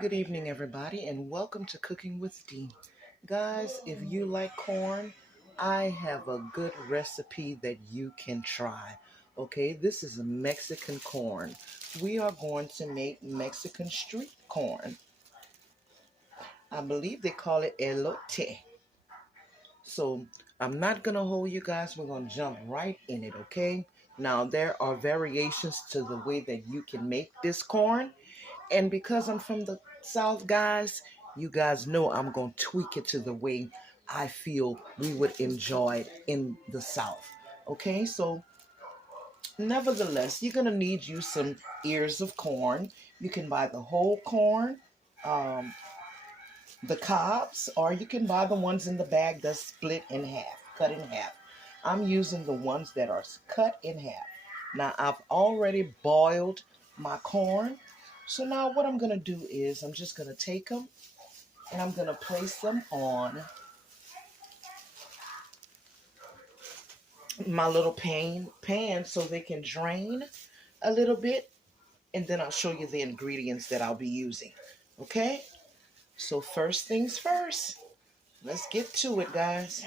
Good evening, everybody, and welcome to Cooking with Dee. Guys, if you like corn, I have a good recipe that you can try. Okay, this is a Mexican corn. We are going to make Mexican street corn. I believe they call it elote. So I'm not going to hold you guys. We're going to jump right in it, okay? Now, there are variations to the way that you can make this corn. And because I'm from the South, guys, you guys know I'm going to tweak it to the way I feel we would enjoy it in the South. Okay, so nevertheless, you're going to need you some ears of corn. You can buy the whole corn, um, the cobs, or you can buy the ones in the bag that's split in half, cut in half. I'm using the ones that are cut in half. Now, I've already boiled my corn. So now what I'm going to do is I'm just going to take them and I'm going to place them on my little pan so they can drain a little bit. And then I'll show you the ingredients that I'll be using. Okay? So first things first. Let's get to it, guys.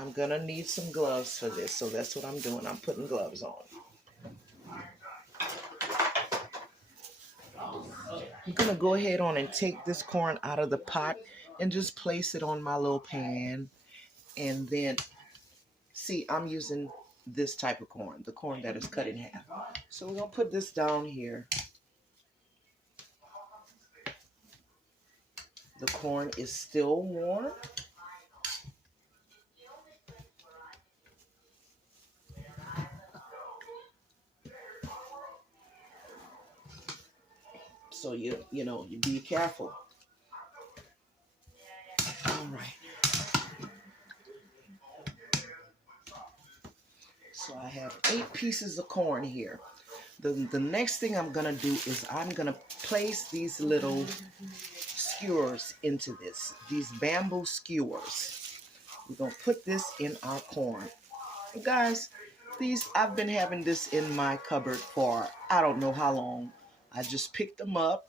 I'm going to need some gloves for this. So that's what I'm doing. I'm putting gloves on. I'm going to go ahead on and take this corn out of the pot and just place it on my little pan. And then, see, I'm using this type of corn, the corn that is cut in half. So we're going to put this down here. The corn is still warm. So you be careful. All right. So I have 8 pieces of corn here. The next thing I'm going to do is I'm going to place these little skewers into this, these bamboo skewers. We're going to put this in our corn. Guys, I've been having this in my cupboard for I don't know how long. I just picked them up,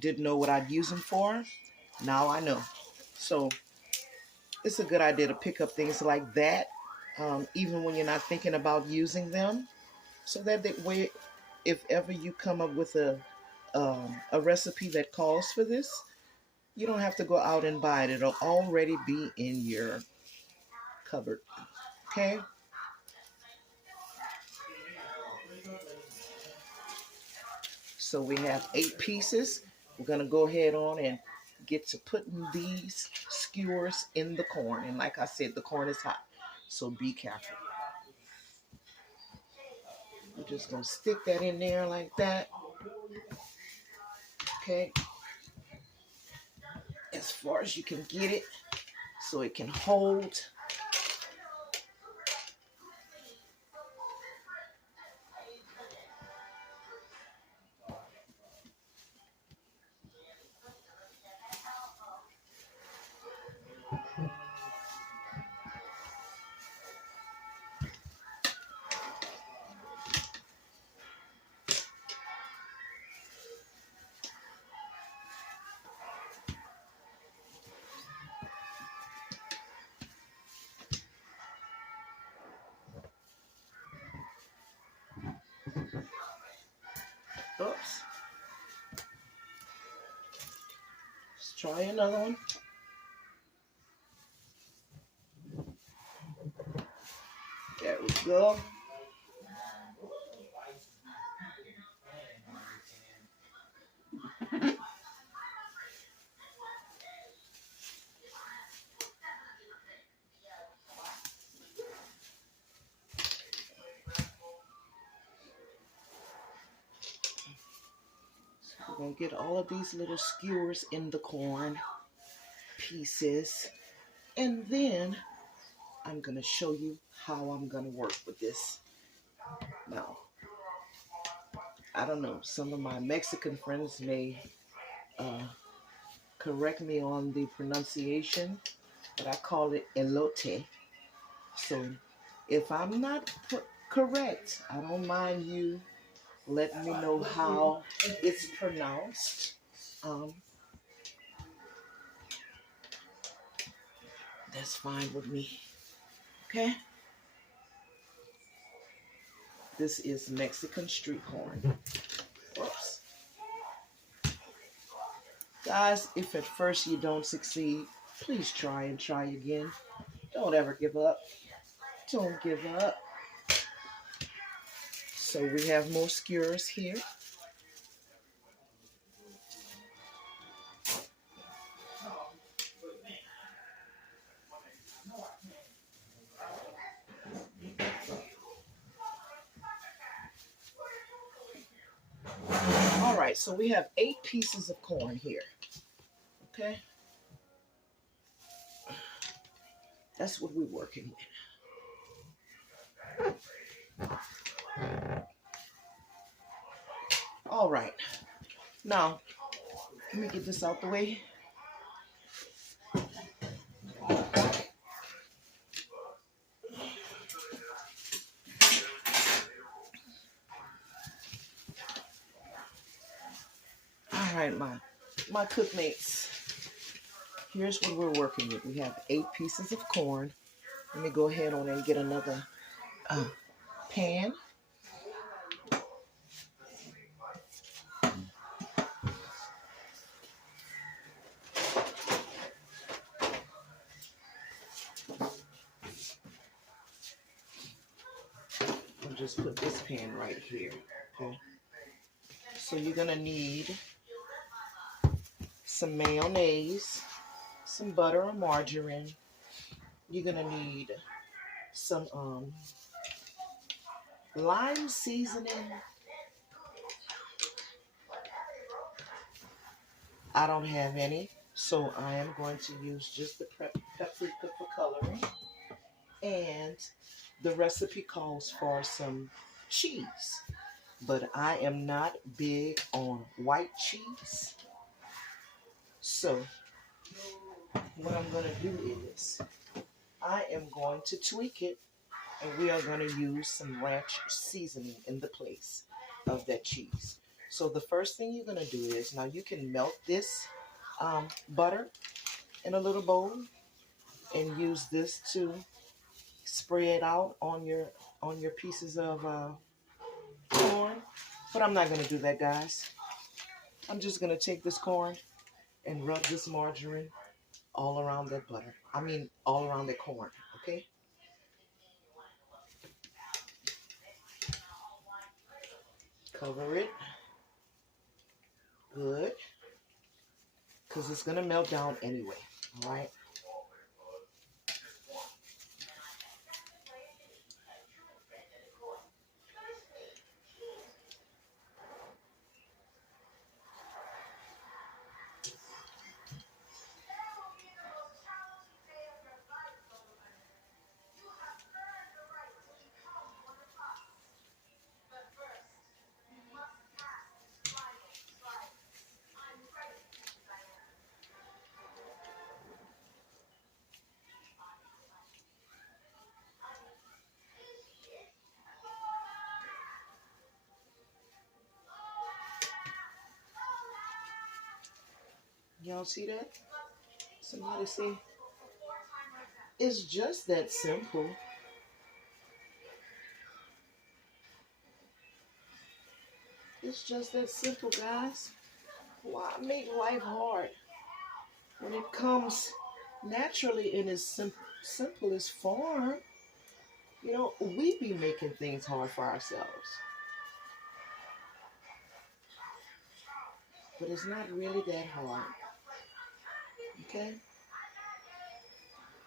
didn't know what I'd use them for. Now I know. So it's a good idea to pick up things like that, even when you're not thinking about using them, so that way, if ever you come up with a recipe that calls for this, you don't have to go out and buy it. It'll already be in your cupboard. Okay. So we have 8 pieces. We're going to go ahead on and get to putting these skewers in the corn. And like I said, the corn is hot, so be careful. We're just going to stick that in there like that. Okay. As far as you can get it so it can hold. Oops. Let's try another one. There we go. We're going to get all of these little skewers in the corn pieces. And then I'm going to show you how I'm going to work with this. Now, I don't know. Some of my Mexican friends may correct me on the pronunciation, but I call it elote. So if I'm not correct, I don't mind you Let me know how it's pronounced. Um, that's fine with me. Okay? This is Mexican street corn. Whoops. Guys, if at first you don't succeed, please try and try again. Don't ever give up. Don't give up. So we have more skewers here. All right, so we have 8 pieces of corn here. Okay? That's what we're working with. All right. Now, let me get this out the way. All right, my cookmates. Here's what we're working with. We have 8 pieces of corn. Let me go ahead on and get another pan. I'll just put this pan right here. Okay. So you're gonna need some mayonnaise, some butter or margarine. You're gonna need some lime seasoning. I don't have any, so I am going to use just the paprika for coloring. And the recipe calls for some cheese, but I am not big on white cheese. So what I'm going to do is I am going to tweak it, and we are going to use some ranch seasoning in the place of that cheese. So the first thing you're going to do is, now you can melt this butter in a little bowl and use this to spray it out on your pieces of corn. But I'm not going to do that, guys. I'm just going to take this corn and rub this margarine all around that butter. I mean, all around the corn, okay? Cover it. Good. Because it's going to melt down anyway, all right? Y'all see that? Somebody say, it's just that simple. It's just that simple, guys. Why make life hard when it comes naturally in its simplest form? You know, we be making things hard for ourselves. But it's not really that hard. Okay?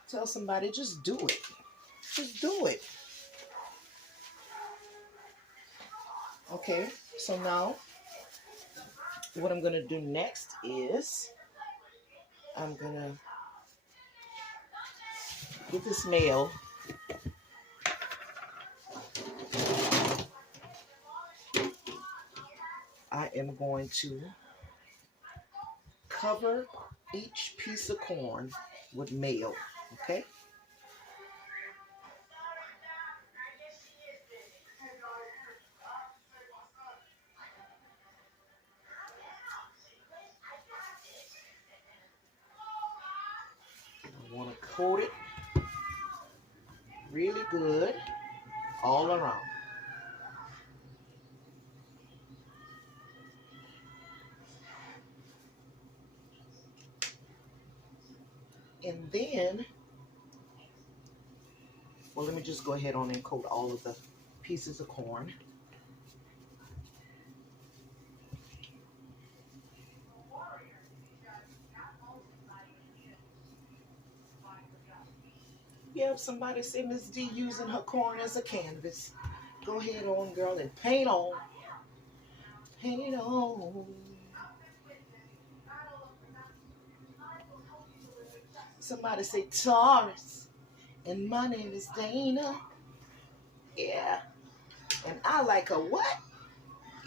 Tell somebody, just do it. Just do it. Okay, so now what I'm going to do next is I'm going to get this mayo. I am going to cover each piece of corn with mayo, okay? coat it really good all around. And then, well, let me just go ahead on and coat all of the pieces of corn. Yeah, if somebody say Miss D using her corn as a canvas, go ahead on, girl, and paint on. Paint on. Somebody say Taurus, and my name is Dana. Yeah, and I like a what?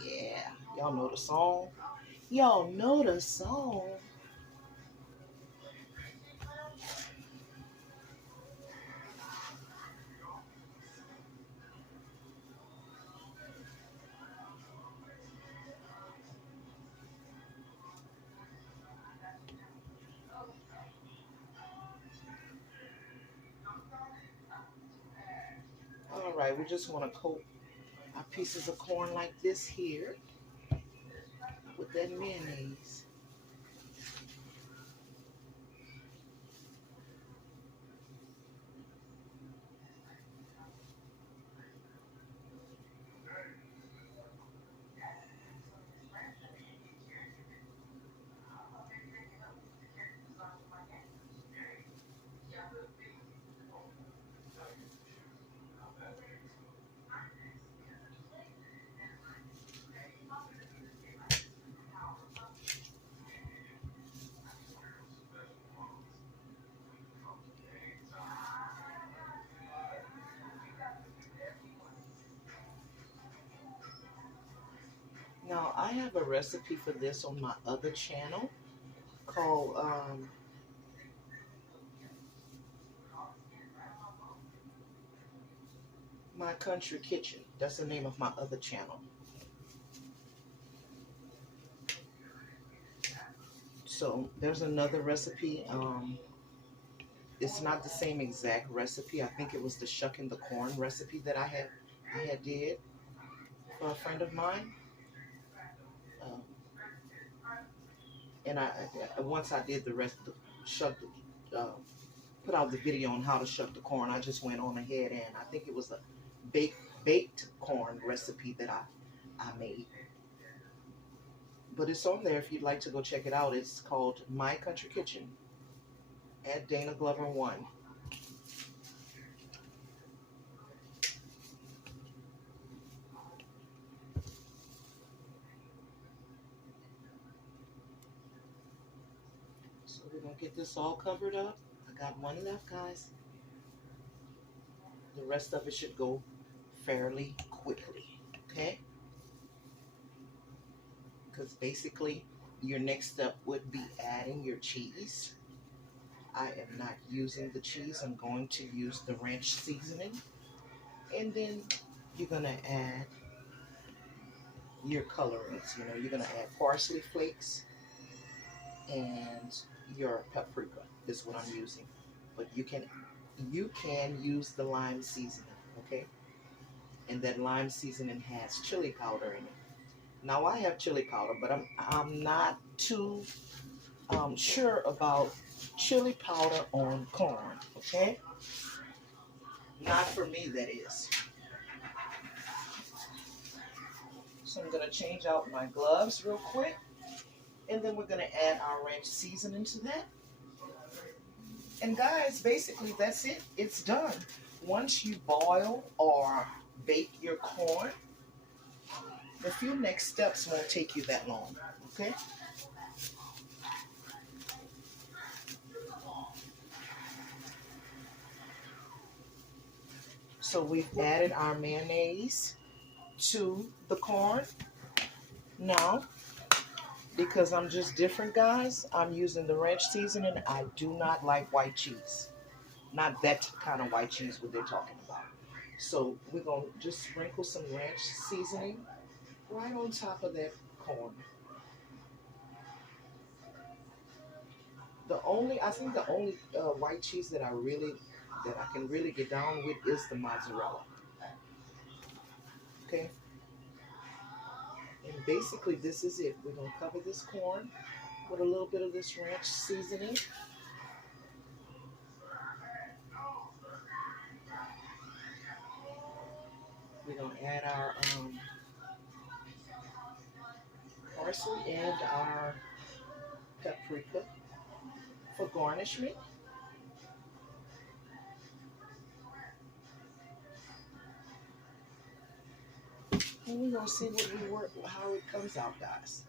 Yeah, y'all know the song. Y'all know the song. All right, we just want to coat our pieces of corn like this here with that mayonnaise. Now, I have a recipe for this on my other channel called My Country Kitchen. That's the name of my other channel. So there's another recipe. It's not the same exact recipe. I think it was the shucking the corn recipe that I had did for a friend of mine. Um, and once I did the rest, the shuck, put out the video on how to shuck the corn. I just went on ahead and I think it was a baked corn recipe that I made. But it's on there if you'd like to go check it out. It's called My Country Kitchen at Dana Glover 1. So we're going to get this all covered up. I got one left, guys. The rest of it should go fairly quickly, okay? Because basically your next step would be adding your cheese. I am not using the cheese. I'm going to use the ranch seasoning. And then you're going to add your colorings. You know, you're going to add parsley flakes and your paprika is what I'm using. But you can use the lime seasoning, okay? And that lime seasoning has chili powder in it. Now I have chili powder, but I'm not too sure about chili powder on corn, okay? Not for me, that is. So I'm going to change out my gloves real quick. And then we're going to add our ranch seasoning to that. And guys, basically that's it. It's done. Once you boil or bake your corn, the few next steps won't take you that long, okay? So we've added our mayonnaise to the corn. Now, because I'm just different, guys, I'm using the ranch seasoning. I do not like white cheese. Not that kind of white cheese what they're talking about. So we're going to just sprinkle some ranch seasoning right on top of that corn. I think the only white cheese that I can really get down with is the mozzarella. Okay, and basically this is it. We're gonna cover this corn with a little bit of this ranch seasoning. We're gonna add our parsley and our paprika for garnishment. And we're gonna see how it comes out, guys.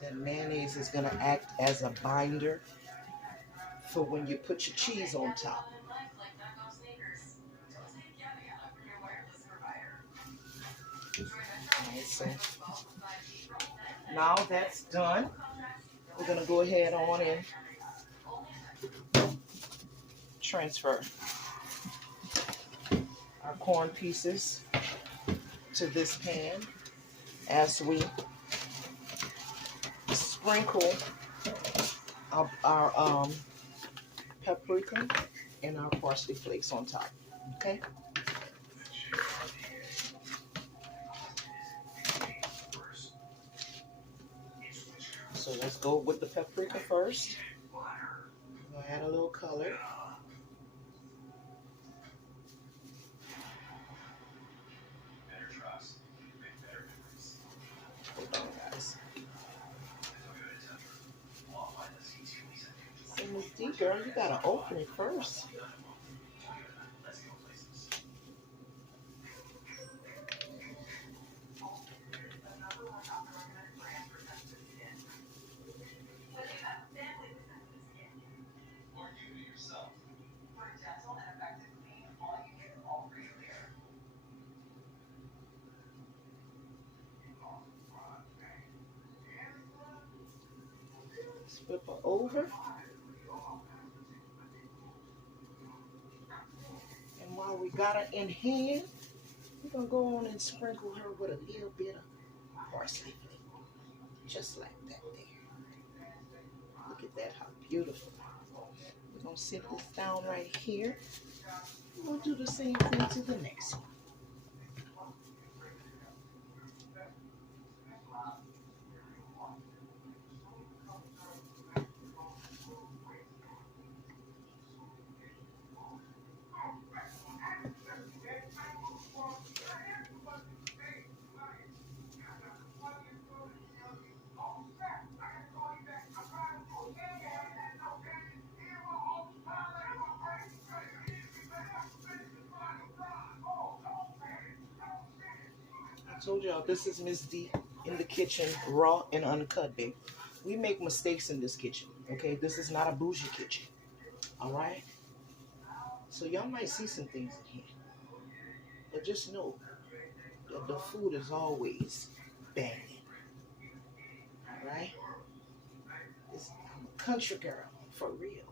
That mayonnaise is gonna act as a binder for when you put your cheese on top. Alright, so now that's done. We're gonna go ahead on and transfer our corn pieces to this pan as we sprinkle our paprika and our parsley flakes on top. Okay. So let's go with the paprika first. We'll add a little color. Hold on, guys. So Miss D, girl, you gotta open it first. Flip her over. And while we got her in hand, we're going to go on and sprinkle her with a little bit of parsley. Just like that there. Look at that, how beautiful. We're going to sit this down right here. We'll do the same thing to the next one. I told y'all this is Miss D in the kitchen, raw and uncut, babe. We make mistakes in this kitchen, okay? This is not a bougie kitchen, all right? So y'all might see some things in here, but just know that the food is always banging, all right? I'm a country girl, for real.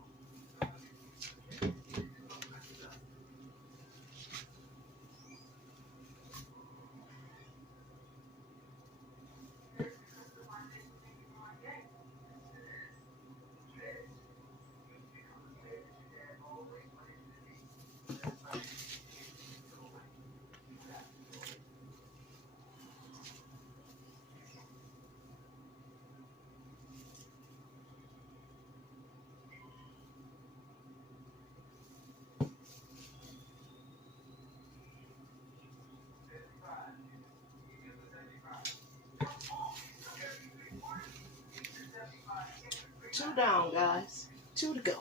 Two down, guys. Two to go.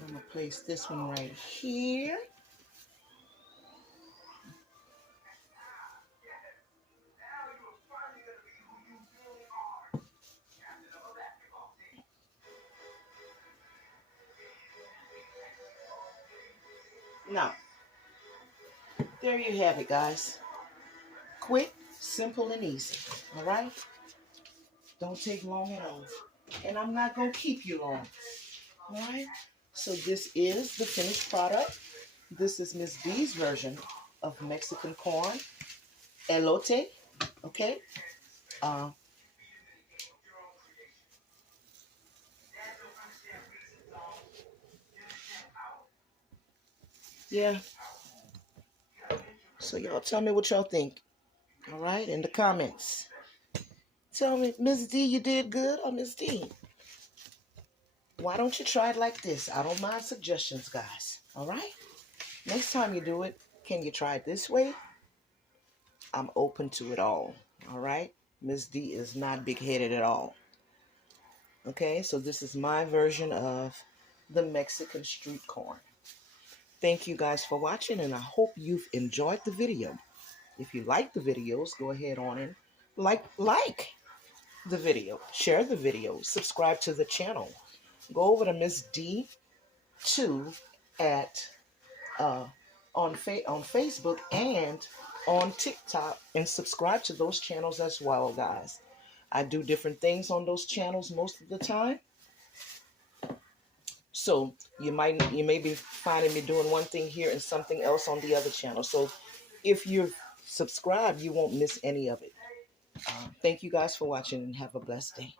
I'm going to place this one right here. Now, there you have it, guys. Quick, simple, and easy. All right? Don't take long at all. And I'm not going to keep you long. All right? So this is the finished product. This is Miss D's version of Mexican corn, elote. Okay? Uh, yeah. So y'all tell me what y'all think. All right? In the comments. Tell me, Miss D, you did good, or Miss D? Why don't you try it like this? I don't mind suggestions, guys. All right? Next time you do it, can you try it this way? I'm open to it all. All right? Miss D is not big-headed at all. Okay? So this is my version of the Mexican street corn. Thank you guys for watching, and I hope you've enjoyed the video. If you like the videos, go ahead on and like the video. Share the video. Subscribe to the channel. Go over to Miss D2 at on Facebook and on TikTok and subscribe to those channels as well, guys. I do different things on those channels most of the time. So you may be finding me doing one thing here and something else on the other channel. So if you're subscribed, you won't miss any of it. Thank you guys for watching and have a blessed day.